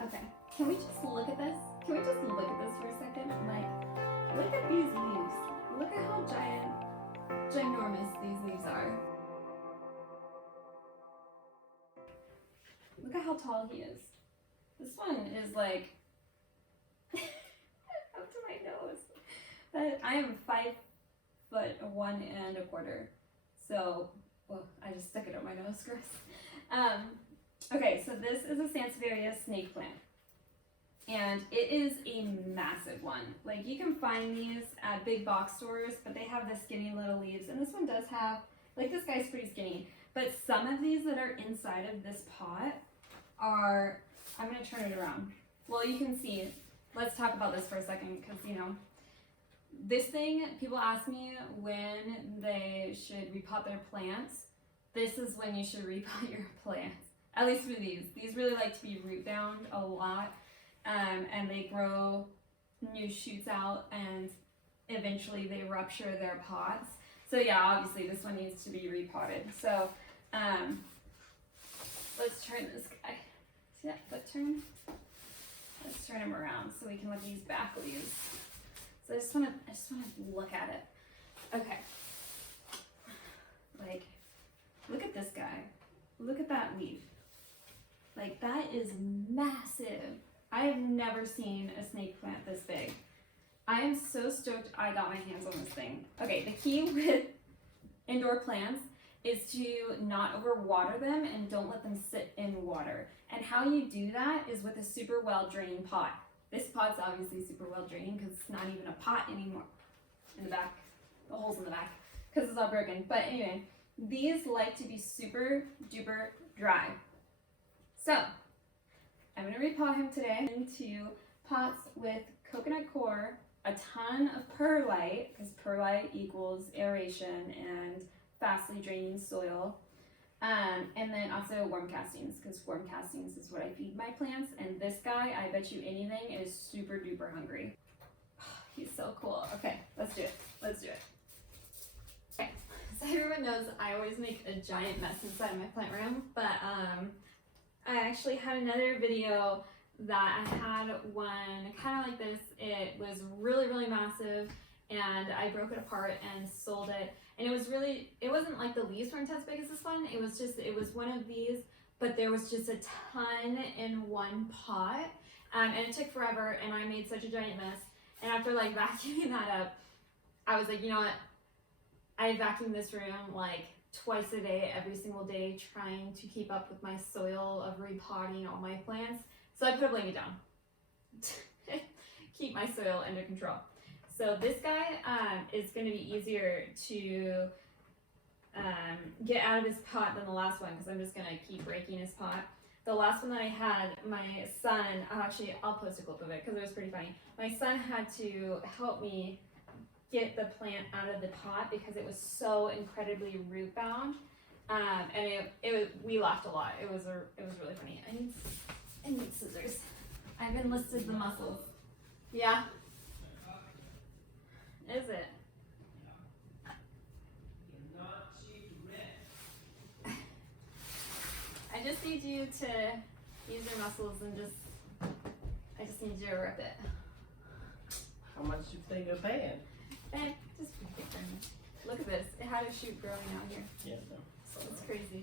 Okay, can we just look at this? Can we just look at this for a second? Like, look at these leaves. Look at how ginormous these leaves are. Look at how tall he is. This one is like up to my nose. But I am 5'1.25". So, well, I just stuck it up my nose, gross. Okay, so this is a Sansevieria snake plant. And it is a massive one. Like, you can find these at big box stores, but they have the skinny little leaves. And this one does have, like, this guy's pretty skinny. But some of these that are inside of this pot are, I'm gonna turn it around. Well, you can see, let's talk about this for a second, because, you know, this thing, people ask me when they should repot their plants. This is when you should repot your plants. At least for these. These really like to be root bound a lot, and they grow new shoots out, and eventually they rupture their pots. So yeah, obviously this one needs to be repotted. So let's turn this guy. See that foot turn? Let's turn him around so we can look at these back leaves. So I just want to look at it. Okay. Like, look at this guy. Look at that leaf. Like, that is massive. I have never seen a snake plant this big. I am so stoked I got my hands on this thing. Okay, the key with indoor plants is to not overwater them and don't let them sit in water. And how you do that is with a super well drained pot. This pot's obviously super well drained because it's not even a pot anymore. In the back, the hole's in the back, because it's all broken. But anyway, these like to be super duper dry. So, I'm gonna repot him today into pots with coconut coir, a ton of perlite, because perlite equals aeration and fastly draining soil. And then also worm castings, because worm castings is what I feed my plants. And this guy, I bet you anything, is super duper hungry. He's so cool. Okay, let's do it. Let's do it. Okay, so everyone knows I always make a giant mess inside my plant room, but I actually had another video that I had one kind of like this. It was really, really massive, and I broke it apart and sold it. And it wasn't like the leaves weren't as big as this one. It was one of these, but there was just a ton in one pot. And it took forever, and I made such a giant mess. And after like vacuuming that up, I was like, you know what? I vacuum this room like twice a day, every single day, trying to keep up with my soil of repotting all my plants. So I put a blanket down. Keep my soil under control. So this guy is going to be easier to get out of his pot than the last one, because I'm just going to keep breaking his pot. The last one that I had, my son, actually I'll post a clip of it because it was pretty funny. My son had to help me get the plant out of the pot because it was so incredibly root bound, and we laughed a lot. It was really funny. I need scissors. I've enlisted the muscles. Yeah. Is it? I just need you to use your muscles and I just need you to rip it. How much do you think you're paying? Just look at this. It had a shoot growing out here. Yeah, no. So it's crazy.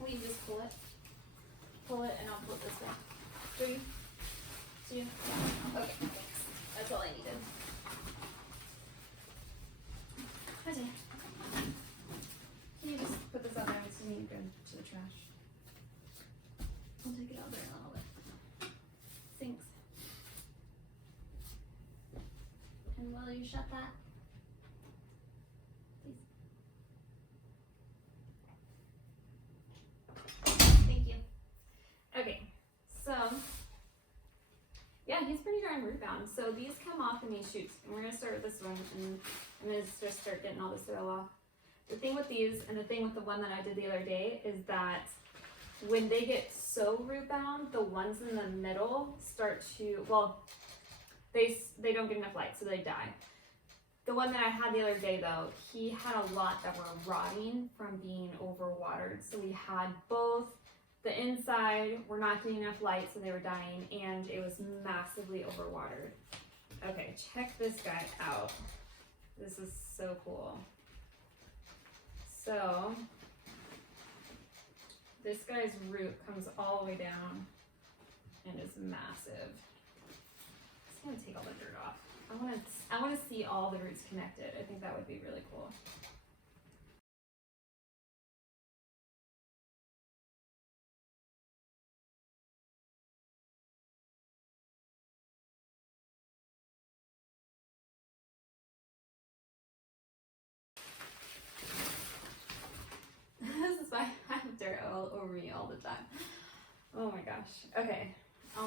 Will you just pull it? Pull it and I'll pull it this way. Do you? Do you? Yeah. Okay, thanks. That's all I needed. Okay. Can you just put this out there so you can go to the trash? I'll take it out there in a little bit. Thanks. And will you shut that? Please. Thank you. Okay, so yeah, he's pretty darn root bound. So these come off in these shoots, and we're gonna start with this one, and I'm gonna just start getting all the soil off. The thing with these, and the thing with the one that I did the other day, is that when they get so root bound, the ones in the middle start to, well, they don't get enough light, so they die. The one that I had the other day though, he had a lot that were rotting from being overwatered. So we had both the inside were not getting enough light, so they were dying, and it was massively overwatered. Okay, check this guy out. This is so cool. So, this guy's root comes all the way down and is massive. I'm gonna take all the dirt off. I wanna see all the roots connected. I think that would be really cool. This is why I have dirt all over me all the time. Oh my gosh. Okay, I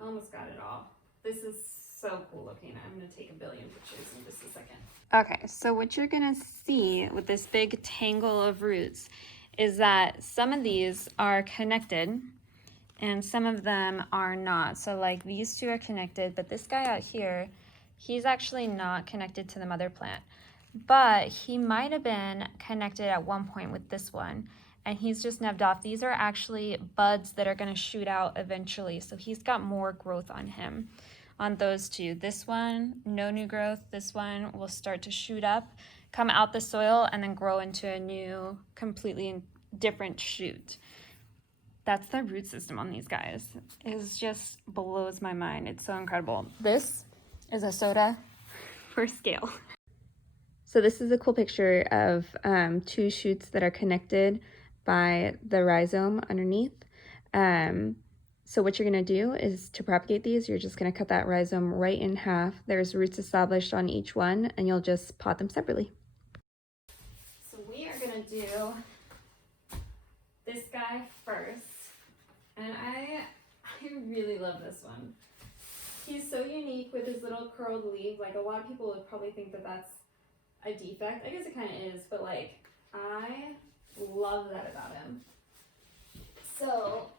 almost got it all. This is so cool looking. I'm gonna take a billion pictures in just a second. Okay, so what you're gonna see with this big tangle of roots is that some of these are connected and some of them are not. So like these two are connected, but this guy out here, he's actually not connected to the mother plant. But he might have been connected at one point with this one, and he's just nubbed off. These are actually buds that are going to shoot out eventually, so he's got more growth on him. On those two, this one, no new growth. This one will start to shoot up, come out the soil, and then grow into a new, completely different shoot. That's the root system on these guys. It just blows my mind. It's so incredible. This is a soda for scale. So this is a cool picture of two shoots that are connected by the rhizome underneath. So what you're gonna do is to propagate these, you're just gonna cut that rhizome right in half. There's roots established on each one, and you'll just pot them separately. So we are gonna do this guy first, and I really love this one. He's so unique with his little curled leaf. Like a lot of people would probably think that that's a defect. I guess it kind of is, but like I love that about him. So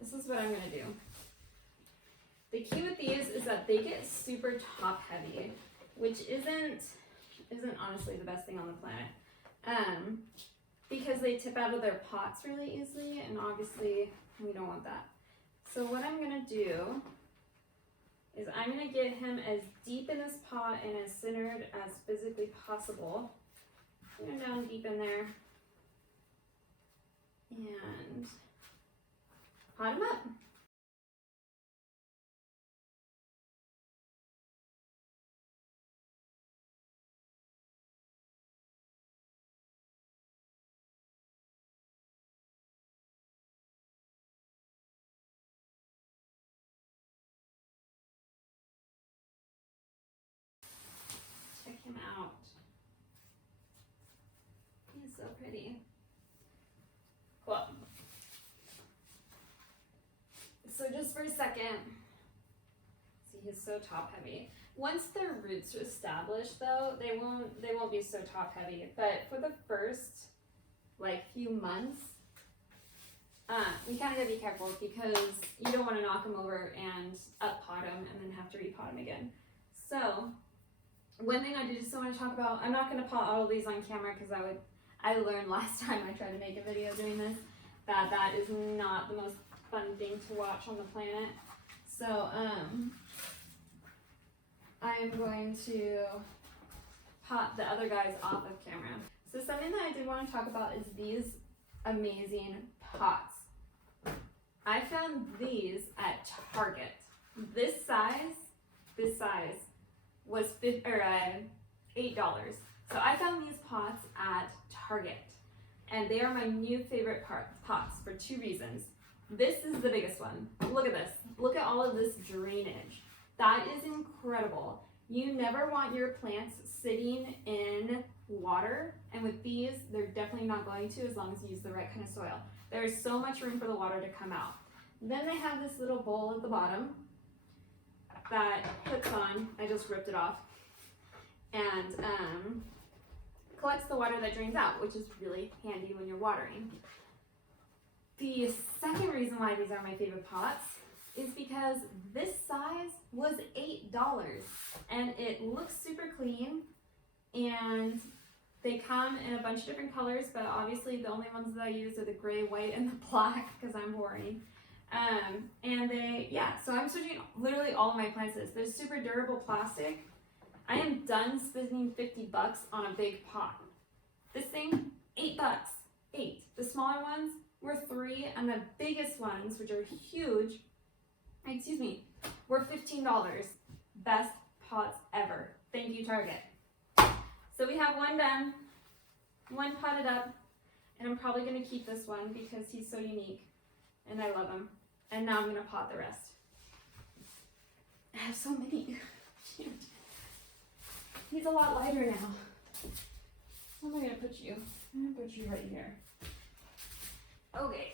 this is what I'm gonna do. The key with these is that they get super top heavy, which isn't honestly the best thing on the planet, because they tip out of their pots really easily, and obviously we don't want that. So what I'm gonna do is I'm gonna get him as deep in this pot and as centered as physically possible. Put him down deep in there and pot him up. Check him out. He's so pretty. Cool. So just for a second, see, he's so top heavy. Once their roots are established though, they won't be so top heavy. But for the first like few months, you kind of gotta be careful because you don't want to knock them over and up pot them and then have to repot them again. So one thing I do just want to talk about, I'm not going to pot all of these on camera because I learned last time I tried to make a video doing this that is not the most fun thing to watch on the planet. So I'm going to pot the other guys off of camera. So something that I did want to talk about is these amazing pots. I found these at Target. This size was $8. So I found these pots at Target, and they are my new favorite pots for two reasons. This is the biggest one. Look at this. Look at all of this drainage. That is incredible. You never want your plants sitting in water, and with these, they're definitely not going to as long as you use the right kind of soil. There is so much room for the water to come out. Then they have this little bowl at the bottom that hooks on. I just ripped it off, and collects the water that drains out, which is really handy when you're watering. The second reason why these are my favorite pots is because this size was $8, and it looks super clean, and They come in a bunch of different colors, but obviously the only ones that I use are the gray, white, and the black because I'm boring. And so I'm switching literally all of my plants this. They're super durable plastic. I am done spending $50 on a big pot. This thing, $8. $8. The smaller ones were $3, and the biggest ones, which are huge, were $15. Best pots ever. Thank you, Target. So we have one done, one potted up, and I'm probably going to keep this one because he's so unique, and I love him. And now I'm going to pot the rest. I have so many. He's a lot lighter now. Where am I going to put you? I'm going to put you right here. Okay.